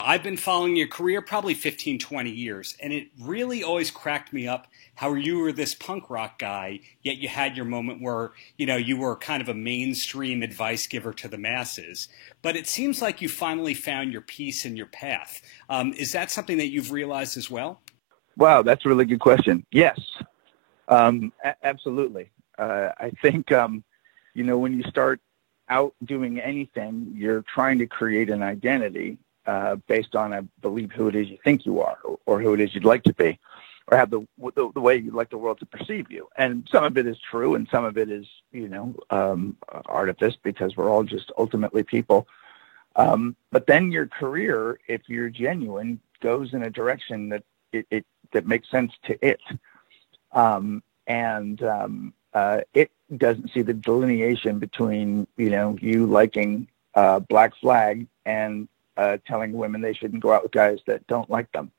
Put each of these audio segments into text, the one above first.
I've been following your career probably 15, 20 years, and it really always cracked me up how you were this punk rock guy, yet you had your moment where, you were kind of a mainstream advice giver to the masses. But it seems like you finally found your peace and your path. Is that something that you've realized as well? Wow, that's a really good question. Yes, absolutely. I think, when you start out doing anything, you're trying to create an identity based on, I believe, who it is you think you are, or who it is you'd like to be, or have the way you'd like the world to perceive you. And some of it is true, and some of it is, artifice, because we're all just ultimately people. But then your career, if you're genuine, goes in a direction that that makes sense to it. It doesn't see the delineation between, you liking Black Flag and telling women they shouldn't go out with guys that don't like them.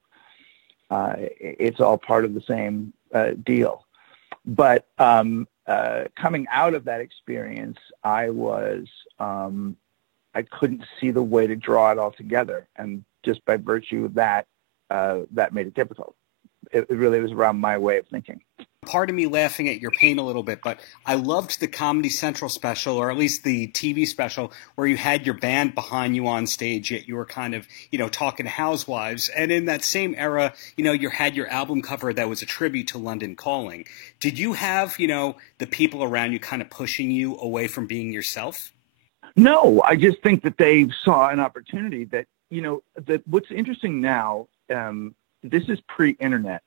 It's all part of the same deal. But coming out of that experience, I couldn't see the way to draw it all together. And just by virtue of that, that made it difficult. It really was around my way of thinking. Part of me laughing at your pain a little bit, but I loved the Comedy Central special, or at least the TV special, where you had your band behind you on stage, yet you were kind of, talking to housewives. And in that same era, you had your album cover that was a tribute to London Calling. Did you have, the people around you kind of pushing you away from being yourself? No, I just think that they saw an opportunity that, that what's interesting now, this is pre-internet.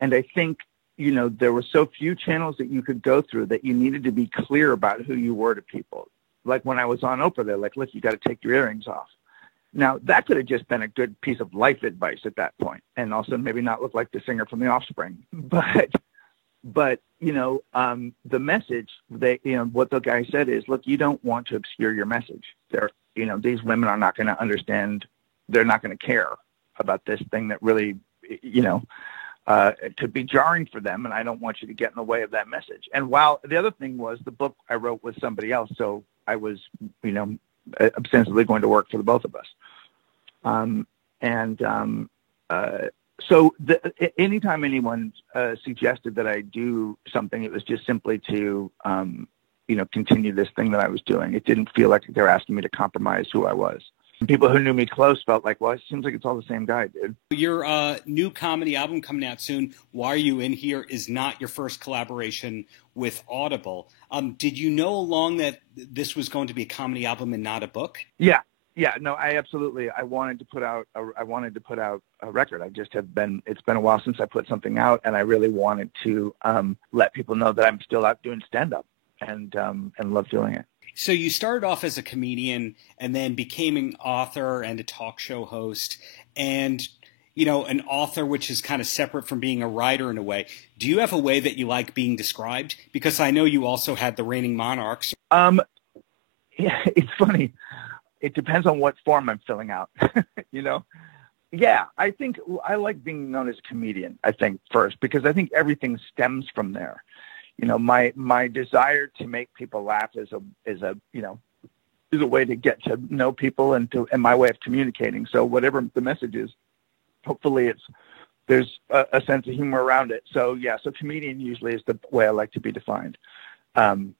And I think, there were so few channels that you could go through that you needed to be clear about who you were to people. Like when I was on Oprah, they're like, look, you got to take your earrings off. Now, that could have just been a good piece of life advice at that point, and also maybe not look like the singer from The Offspring. But the message, what the guy said is, look, you don't want to obscure your message. These women are not going to understand. They're not going to care about this thing that really, could be jarring for them, and I don't want you to get in the way of that message. And while the other thing was, the book I wrote with somebody else, so I was, ostensibly going to work for the both of us. So anytime anyone suggested that I do something, it was just simply to, continue this thing that I was doing. It didn't feel like they were asking me to compromise who I was. People who knew me close felt like, well, it seems like it's all the same guy, dude. Your new comedy album coming out soon, Why Are You In Here, is not your first collaboration with Audible. Did you know along that this was going to be a comedy album and not a book? Yeah. No, I wanted to put out a record. It's been a while since I put something out, and I really wanted to let people know that I'm still out doing stand-up and love doing it. So you started off as a comedian and then became an author and a talk show host, and an author, which is kind of separate from being a writer in a way. Do you have a way that you like being described? Because I know you also had The Reigning Monarchs. Yeah, it's funny. It depends on what form I'm filling out, Yeah, I think I like being known as a comedian, I think, first, because I think everything stems from there. My desire to make people laugh is a way to get to know people and my way of communicating. So whatever the message is, hopefully there's a sense of humor around it. So yeah, so comedian usually is the way I like to be defined.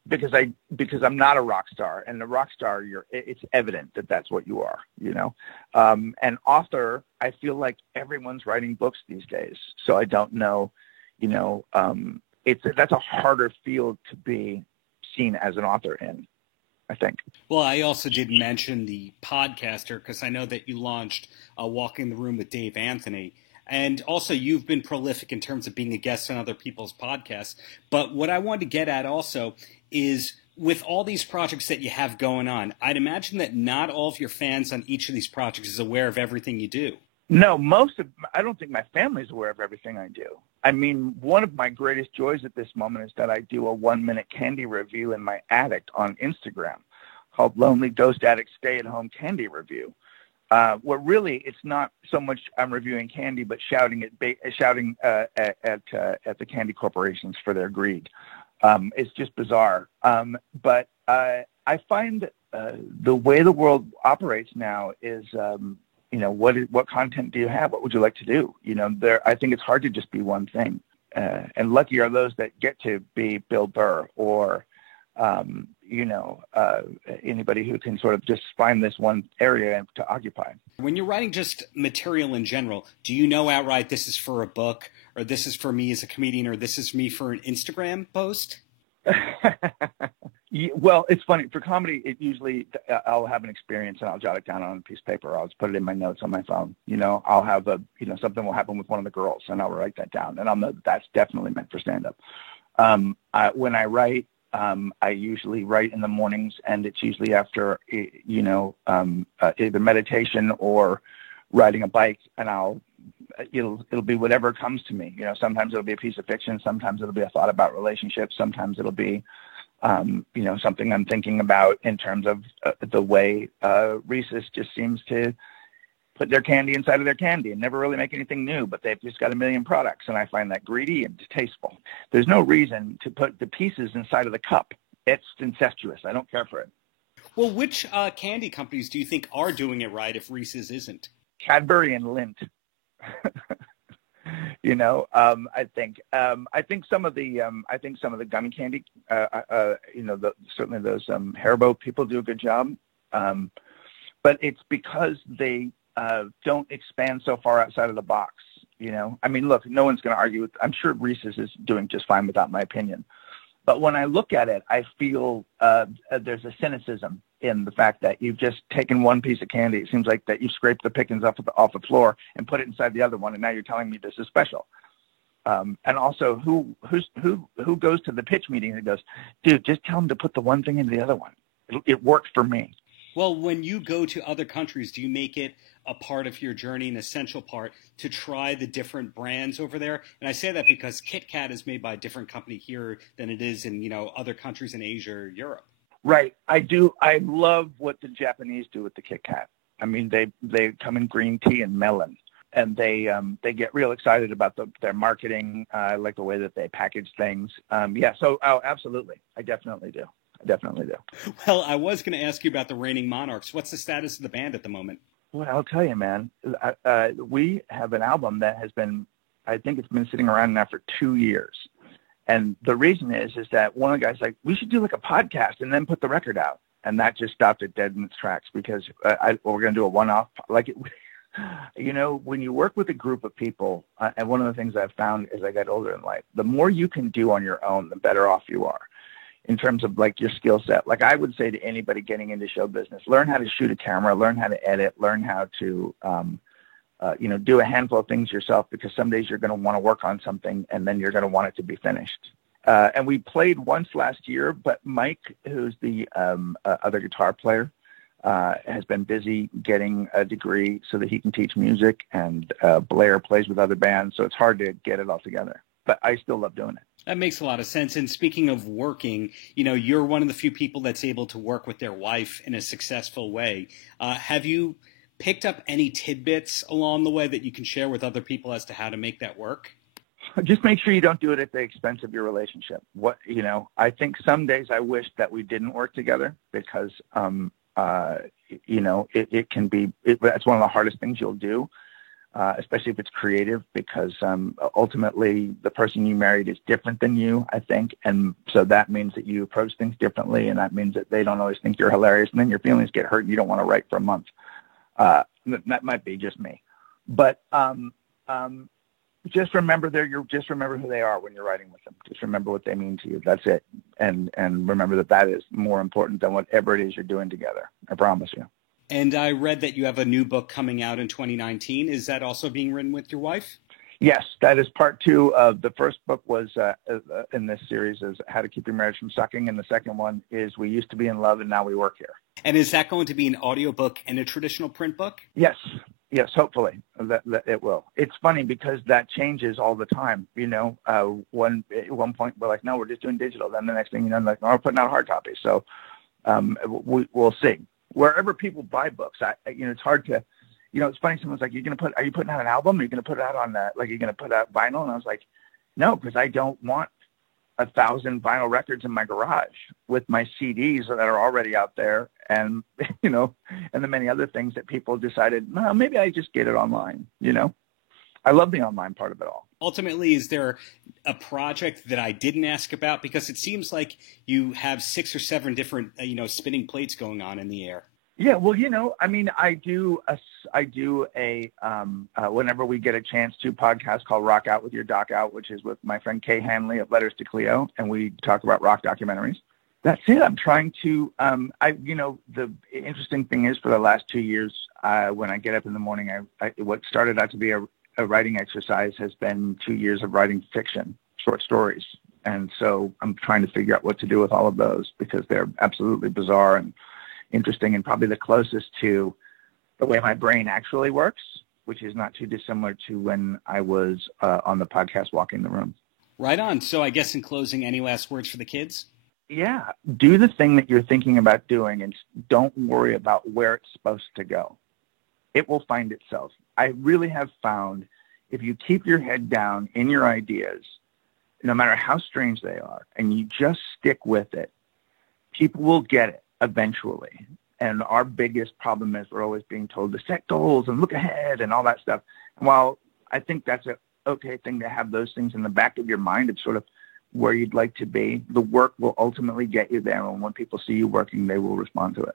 Because I'm not a rock star, and a rock star, it's evident that that's what you are, and author, I feel like everyone's writing books these days. So I don't know, that's a harder field to be seen as an author in, I think. Well, I also did mention the podcaster because I know that you launched Walking the Room with Dave Anthony. And also, you've been prolific in terms of being a guest on other people's podcasts. But what I wanted to get at also is, with all these projects that you have going on, I'd imagine that not all of your fans on each of these projects is aware of everything you do. No, I don't think my family's aware of everything I do. I mean, one of my greatest joys at this moment is that I do a 1-minute candy review in my attic on Instagram called Lonely Dosed Addict Stay-at-Home Candy Review. Where really it's not so much I'm reviewing candy, but shouting at the candy corporations for their greed. It's just bizarre. But I find the way the world operates now is what content do you have? What would you like to do? I think it's hard to just be one thing. And lucky are those that get to be Bill Burr or, anybody who can sort of just find this one area to occupy. When you're writing just material in general, do you know outright this is for a book, or this is for me as a comedian, or this is me for an Instagram post? Well, it's funny. For comedy, it usually, I'll have an experience and I'll jot it down on a piece of paper. I'll just put it in my notes on my phone. I'll have something will happen with one of the girls and I'll write that down. And I'll know that's definitely meant for stand-up. When I write, I usually write in the mornings, and it's usually after, either meditation or riding a bike, and it'll be whatever comes to me. Sometimes it'll be a piece of fiction. Sometimes it'll be a thought about relationships. Sometimes it'll be, something I'm thinking about in terms of the way Reese's just seems to put their candy inside of their candy and never really make anything new, but they've just got a million products, and I find that greedy and distasteful. There's no reason to put the pieces inside of the cup. It's incestuous. I don't care for it. Well, which candy companies do you think are doing it right if Reese's isn't? Cadbury and Lindt. I think some of the gummy candy, certainly those Haribo people do a good job. But it's because they don't expand so far outside of the box. Look, no one's going to argue with, I'm sure Reese's is doing just fine without my opinion. But when I look at it, I feel there's a cynicism in the fact that you've just taken one piece of candy. It seems like that you scraped the pickings off the floor and put it inside the other one, and now you're telling me this is special. And also, who goes to the pitch meeting and goes, dude, just tell them to put the one thing into the other one. It worked for me. Well, when you go to other countries, do you make it a part of your journey, an essential part, to try the different brands over there? And I say that because Kit Kat is made by a different company here than it is in, other countries in Asia or Europe. Right. I do. I love what the Japanese do with the Kit Kat. They come in green tea and melon, and they get real excited about their marketing. I like the way that they package things. Absolutely. I definitely do. Well, I was going to ask you about the Reigning Monarchs. What's the status of the band at the moment? Well, I'll tell you, man. We have an album that has been, I think it's been sitting around now for 2 years. And the reason is that one of the guys like, we should do like a podcast and then put the record out. And that just stopped it dead in its tracks because we're going to do a one-off. When you work with a group of people, and one of the things I've found as I got older in life, the more you can do on your own, the better off you are in terms of like your skill set. Like I would say to anybody getting into show business, learn how to shoot a camera, learn how to edit, learn how to, do a handful of things yourself, because some days you're going to want to work on something and then you're going to want it to be finished. And we played once last year, but Mike, who's the other guitar player, has been busy getting a degree so that he can teach music, and Blair plays with other bands. So it's hard to get it all together, but I still love doing it. That makes a lot of sense. And speaking of working, you're one of the few people that's able to work with their wife in a successful way. Have you picked up any tidbits along the way that you can share with other people as to how to make that work? Just make sure you don't do it at the expense of your relationship. I think some days I wish that we didn't work together because, it can be, that's one of the hardest things you'll do. Especially if it's creative, because ultimately the person you married is different than you, I think. And so that means that you approach things differently, and that means that they don't always think you're hilarious, and then your feelings get hurt and you don't want to write for a month. That might be just me. But just remember just remember who they are when you're writing with them. Just remember what they mean to you. That's it. And remember that is more important than whatever it is you're doing together. I promise you. And I read that you have a new book coming out in 2019. Is that also being written with your wife? Yes, that is part 2 of the first book was in this series is How to Keep Your Marriage from Sucking. And the second one is We Used to Be in Love and Now We Work Here. And is that going to be an audiobook and a traditional print book? Yes, hopefully that it will. It's funny because that changes all the time. At one point we're like, no, we're just doing digital. Then the next thing we're putting out hard copies. So we'll see. Wherever people buy books, it's hard to, it's funny. Someone's like, are you putting out an album? Are you going to put it out on you're going to put out vinyl? And I was like, no, because I don't want 1,000 vinyl records in my garage with my CDs that are already out there, and and the many other things that people decided, well, maybe I just get it online. I love the online part of it all. Ultimately, is there a project that I didn't ask about? Because it seems like you have 6 or 7 different, spinning plates going on in the air. Yeah, well, I do a whenever we get a chance to podcast called Rock Out with Your Doc Out, which is with my friend Kay Hanley of Letters to Cleo, and we talk about rock documentaries. That's it. I'm trying to, the interesting thing is for the last 2 years, when I get up in the morning, what started out to be a writing exercise has been 2 years of writing fiction, short stories. And so I'm trying to figure out what to do with all of those, because they're absolutely bizarre and interesting, and probably the closest to the way my brain actually works, which is not too dissimilar to when I was on the podcast Walking the Room. Right on. So I guess in closing, any last words for the kids? Yeah. Do the thing that you're thinking about doing, and don't worry about where it's supposed to go. It will find itself. I really have found if you keep your head down in your ideas, no matter how strange they are, and you just stick with it, people will get it eventually. And our biggest problem is we're always being told to set goals and look ahead and all that stuff. And while I think that's an okay thing to have those things in the back of your mind, it's sort of where you'd like to be, the work will ultimately get you there. And when people see you working, they will respond to it.